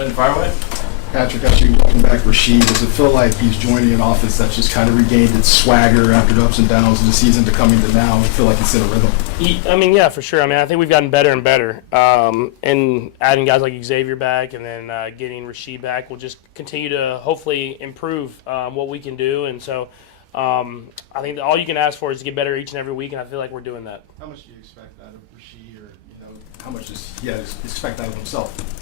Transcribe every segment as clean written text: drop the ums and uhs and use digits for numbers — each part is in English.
And fire away. Patrick, actually, welcome back, Rasheed. Does it feel like he's joining an offense that's just kind of regained its swagger after the ups and downs of the season to coming to now? I feel like it's in a rhythm. Yeah, for sure. I think we've gotten better and better. And adding guys like Xavier back and then getting Rasheed back will just continue to hopefully improve what we can do. And so I think all you can ask for is to get better each and every week, and I feel like we're doing that. How much do you expect out of Rasheed, or how much does he expect out of himself?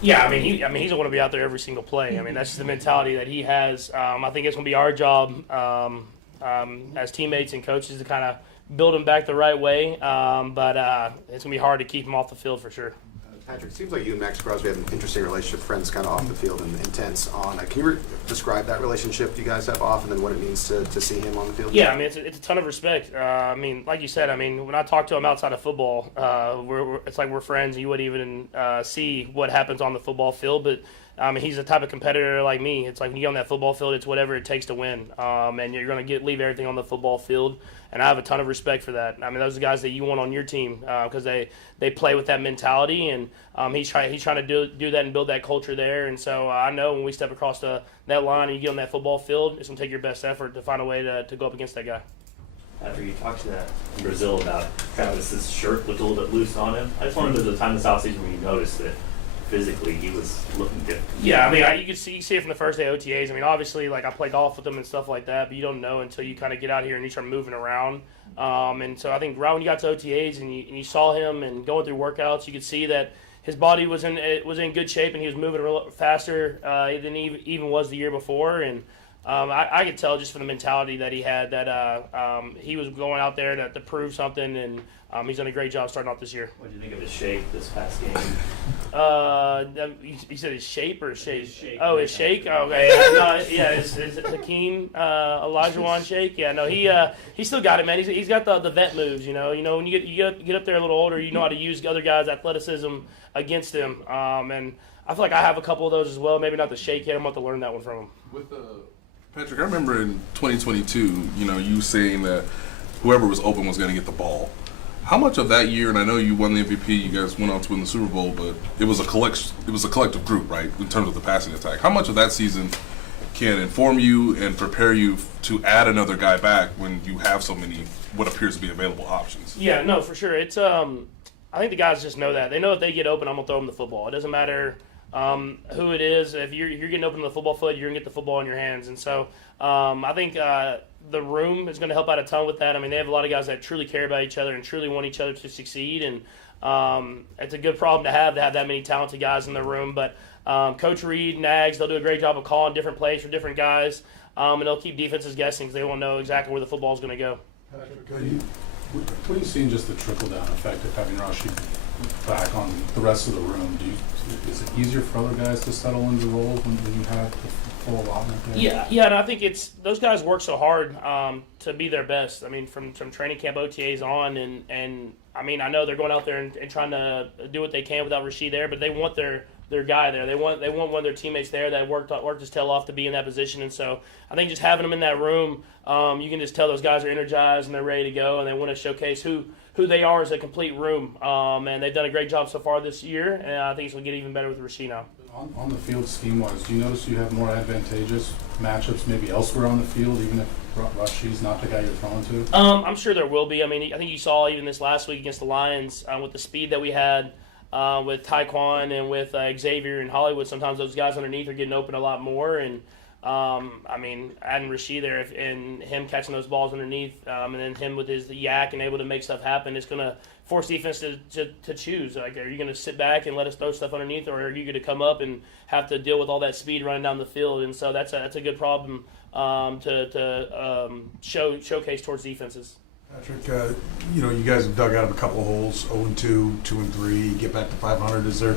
Yeah, he's going to be out there every single play. That's just the mentality that he has. I think it's going to be our job as teammates and coaches to kind of build him back the right way. But it's going to be hard to keep him off the field for sure. Patrick, it seems like you and Max Crosby have an interesting relationship, friends kind of off the field and intense on. Can you describe that relationship you guys have off and then what it means to see him on the field? Yeah, it's a ton of respect. Like you said, when I talk to him outside of football, it's like we're friends. And you wouldn't even see what happens on the football field, but he's the type of competitor like me. It's like when you get on that football field, it's whatever it takes to win, and you're going to leave everything on the football field. And I have a ton of respect for that. Those are the guys that you want on your team because they play with that mentality, and he's trying to do that and build that culture there. And so I know when we step across that line and you get on that football field, it's going to take your best effort to find a way to go up against that guy. After you talked to that in Brazil about Travis's shirt looked a little bit loose on him, I just wanted to know the time this offseason when you noticed that physically he was looking different. Yeah, you can see it from the first day of OTAs. Obviously, I play golf with him and stuff like that, but you don't know until you kind of get out here and you start moving around. And so I think right when you got to OTAs and you saw him and going through workouts, you could see that his body was in good shape and he was moving a little faster than he even was the year before. And I could tell just from the mentality that he had that he was going out there to prove something, and he's done a great job starting off this year. What did you think of his shape this past game? You said his shape or shape? His shake. Oh, his shake? Okay. His Hakeem Olajuwon shake. Yeah, no, he still got it, man. He's got the vet moves, you know. When you get up there a little older, you know how to use other guys' athleticism against him. And I feel like I have a couple of those as well. Maybe not the shake hit. I'm going to have to learn that one from him. With Patrick, I remember in 2022, you saying that whoever was open was going to get the ball. How much of that year, and I know you won the MVP, you guys went on to win the Super Bowl, but it was a collective group, right, in terms of the passing attack. How much of that season can inform you and prepare you to add another guy back when you have so many what appears to be available options? Yeah, no, for sure. It's I think the guys just know that. They know if they get open, I'm going to throw them the football. It doesn't matter who it is. If you're getting open to the football field, you're going to get the football in your hands. And so I think the room is going to help out a ton with that. They have a lot of guys that truly care about each other and truly want each other to succeed. And it's a good problem to have that many talented guys in the room. But Coach Reed, Nags, they'll do a great job of calling different plays for different guys. And they'll keep defenses guessing because they won't know exactly where the football is going to go. Patrick, what are you seeing just the trickle-down effect of having Rasheed back on the rest of the room? Is it easier for other guys to settle into roles when you have the full allotment there? Yeah, and I think those guys work so hard to be their best. From training camp OTAs on, and I know they're going out there and trying to do what they can without Rasheed there, but they want their guy there. They want one of their teammates there that worked his tail off to be in that position. And so I think just having them in that room, you can just tell those guys are energized and they're ready to go, and they want to showcase who they are as a complete room. And they've done a great job so far this year, and I think it's going to get even better with Rasheed now. On the field scheme-wise, do you notice you have more advantageous matchups maybe elsewhere on the field, even if Rasheed's not the guy you're throwing to? I'm sure there will be. I think you saw even this last week against the Lions with the speed that we had with Taekwon and with Xavier and Hollywood. Sometimes those guys underneath are getting open a lot more, and adding Rasheed there and him catching those balls underneath, and then him with his yak and able to make stuff happen, it's going to force defense to choose. Are you going to sit back and let us throw stuff underneath, or are you going to come up and have to deal with all that speed running down the field? And so that's a good problem to showcase towards defenses. Patrick, you guys have dug out of a couple of holes, 0-2, 2-3, get back to 500. Is there,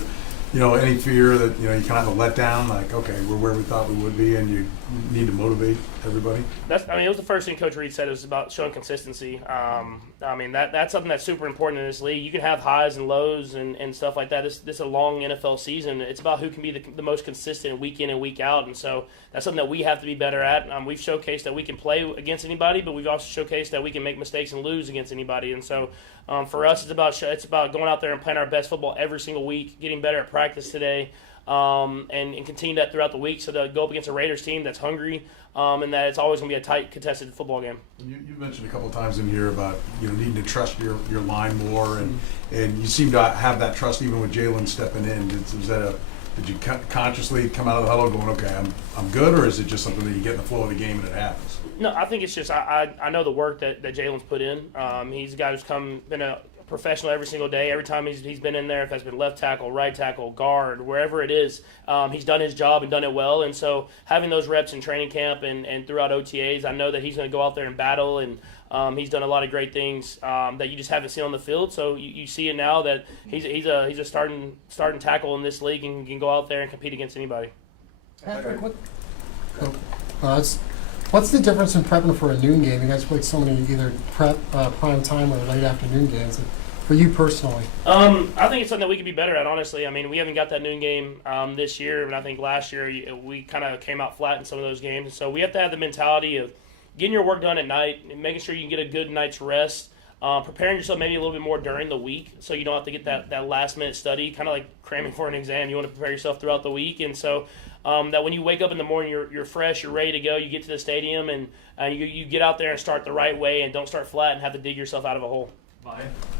any fear that, you kind of have a letdown, like, okay, we're where we thought we would be, and you need to motivate everybody? It was the first thing Coach Reed said. It was about showing consistency. That's something that's super important in this league. You can have highs and lows and stuff like that. This is a long NFL season. It's about who can be the most consistent week in and week out, and so that's something that we have to be better at. We've showcased that we can play against anybody, but we've also showcased that we can make mistakes and lose against anybody. And so for us, it's about going out there and playing our best football every single week, getting better at practice today, and continue that throughout the week so they'll go up against a Raiders team that's hungry, and that it's always going to be a tight, contested football game. You mentioned a couple of times in here about needing to trust your line more, and you seem to have that trust even with Jalen stepping in. Did you consciously come out of the huddle going, okay, I'm good, or is it just something that you get in the flow of the game and it happens? No, I think it's just I know the work that Jalen's put in. He's a guy who's been a professional every single day. Every time he's been in there, if that's been left tackle, right tackle, guard, wherever it is, he's done his job and done it well. And so having those reps in training camp and throughout OTAs, I know that he's going to go out there and battle, and he's done a lot of great things that you just haven't seen on the field. So you see it now that he's a starting tackle in this league and can go out there and compete against anybody. Patrick, what's the difference in prepping for a noon game? You guys played so many either prime time or late afternoon games. For you personally? I think it's something that we could be better at, honestly. I mean, we haven't got that noon game this year, and I think last year we kind of came out flat in some of those games. So we have to have the mentality of getting your work done at night, and making sure you can get a good night's rest, preparing yourself maybe a little bit more during the week so you don't have to get that last-minute study, kind of like cramming for an exam. You want to prepare yourself throughout the week, and so that when you wake up in the morning, you're fresh, you're ready to go, you get to the stadium, and you get out there and start the right way and don't start flat and have to dig yourself out of a hole.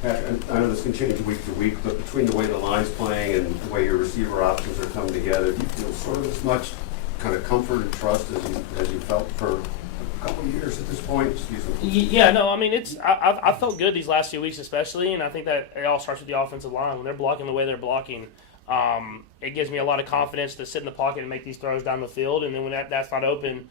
Patrick, I know this can change week to week, but between the way the line's playing and the way your receiver options are coming together, do you feel sort of as much kind of comfort and trust as you felt for a couple of years at this point? Excuse me. Yeah, no, I mean, I felt good these last few weeks especially, and I think that it all starts with the offensive line. When they're blocking the way they're blocking, it gives me a lot of confidence to sit in the pocket and make these throws down the field, and then when that's not open,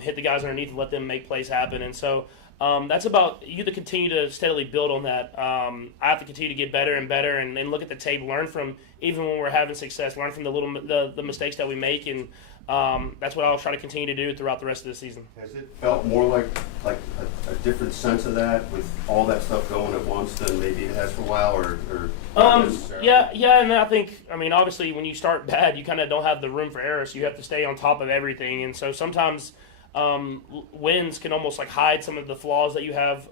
hit the guys underneath and let them make plays happen. And so that's about you to continue to steadily build on that. I have to continue to get better and better, and look at the tape, learn from even when we're having success, learn from the mistakes that we make, and that's what I'll try to continue to do throughout the rest of the season. Has it felt more like a different sense of that with all that stuff going at once than maybe it has for a while, or not necessarily? Yeah, and I think, I mean, obviously when you start bad, you kind of don't have the room for error, so you have to stay on top of everything, and so sometimes wins can almost like hide some of the flaws that you have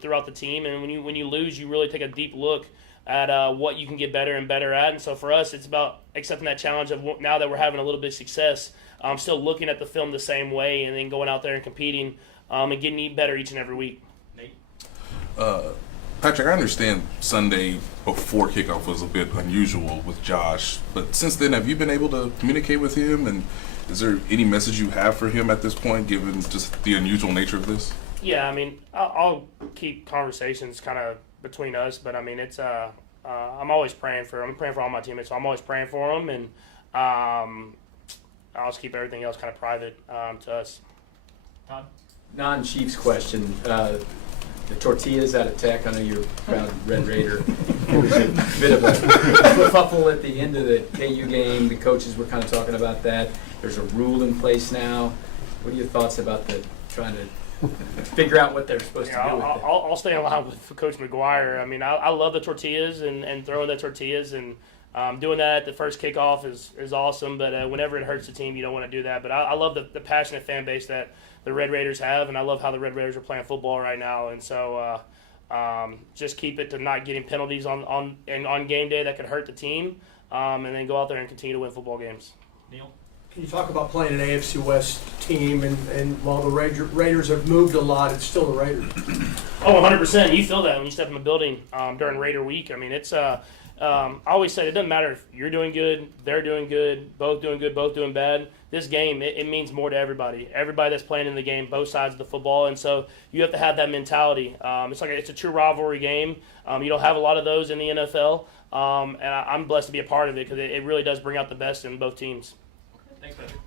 throughout the team, and when you lose, you really take a deep look at what you can get better and better at. And so for us, it's about accepting that challenge of now that we're having a little bit of success, still looking at the film the same way, and then going out there and competing and getting better each and every week. Nate? Patrick, I understand Sunday before kickoff was a bit unusual with Josh, but since then, have you been able to communicate with him, and is there any message you have for him at this point, given just the unusual nature of this? Yeah, I mean, I'll keep conversations kind of between us, but I mean, it's I'm always praying for him. I'm praying for all my teammates, so I'm always praying for them, and I'll just keep everything else kind of private to us. Todd? Non-Chiefs question. The tortillas out of Tech, I know you're a proud Red Raider. It was a bit of a kerfuffle at the end of the KU game. The coaches were kind of talking about that. There's a rule in place now. What are your thoughts about trying to figure out what they're supposed to do with it? I'll stay in line with Coach McGuire. I mean, I love the tortillas and throwing the tortillas, and doing that at the first kickoff is awesome, but whenever it hurts the team, you don't want to do that. But I love the passionate fan base that the Red Raiders have, and I love how the Red Raiders are playing football right now. And so just keep it to not getting penalties on game day that could hurt the team, and then go out there and continue to win football games. Neil? Can you talk about playing an AFC West team, and while the Raiders have moved a lot, it's still the Raiders? Oh, 100%. You feel that when you step in the building during Raider Week. I mean, it's I always say it doesn't matter if you're doing good, they're doing good, both doing bad. This game, it means more to everybody. Everybody that's playing in the game, both sides of the football, and so you have to have that mentality. It's a true rivalry game. You don't have a lot of those in the NFL, and I'm blessed to be a part of it because it really does bring out the best in both teams. Thanks, Patrick.